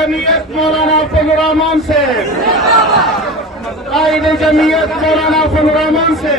जमीयत मौलाना फजल रहमान से, कायद जमीयत मौलाना फजल रहमान से।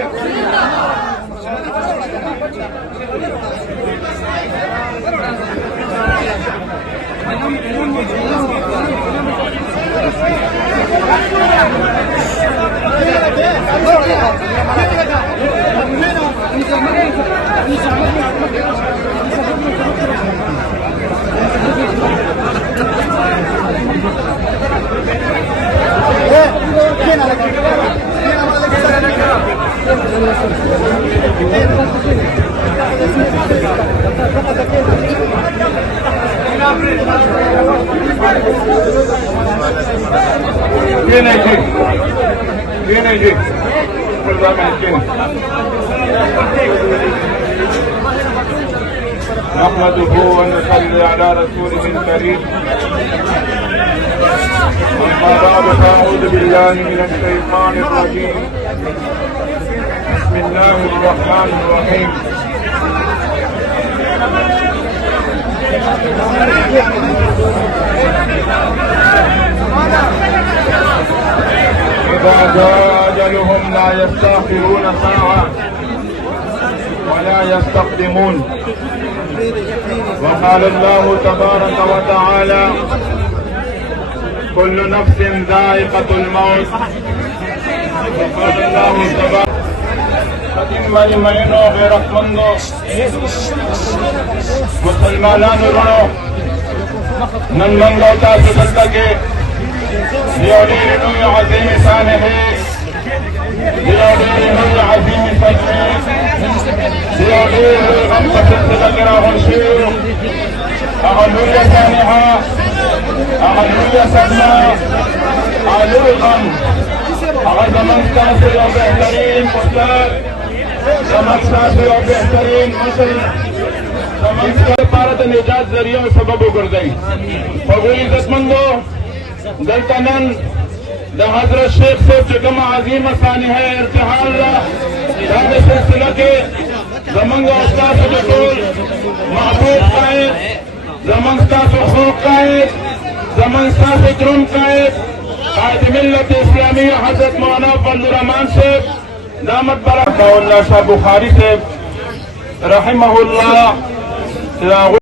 نحمده ونصلي على رسوله الكريم. أما بعد فأعوذ بالله من الشيطان الرجيم. بسم الله الرحمن الرحيم. إذا جاء أجلهم لا يستأخرون ساعة ولا يستقدمون. وقال الله تبارك وتعالى: كل نفس ذائقة الموت. وقال الله تبارك مؤمنو غیرتمندو مسلمانانو ورونو نن موږ او تاسو دلته کې یو ډېر لوی عظیم صالح یو ډېر لوی عظیم صالح یو ډېر لوی غم په سلسله کې راغونډ شوي هغه لویه صالحه هغه لویه صدمه هغه لوی غم هغه زموږ ستاسو یو بهترین استاد زموږ ستاسو یو بهترین مشر زموږ لپاره د نجات ذریعه او سبب وګرځئ. هغوی عزتمندو دلته نن د حضرت شیخ صاحب چې کومه عظیمه صالحه ارتحال ده دا د سلسله کې زموږ او ستاسو د ټول محبوب قائد زموږ ستاسو خوږ قائد زموږ ستاسو دروند قائد قائد ملت اسلامی حضرت مولانا فضل الرحمان صاحب دامت برکاتہ اللہ شاہ بخاری صاحب رحمہ اللہ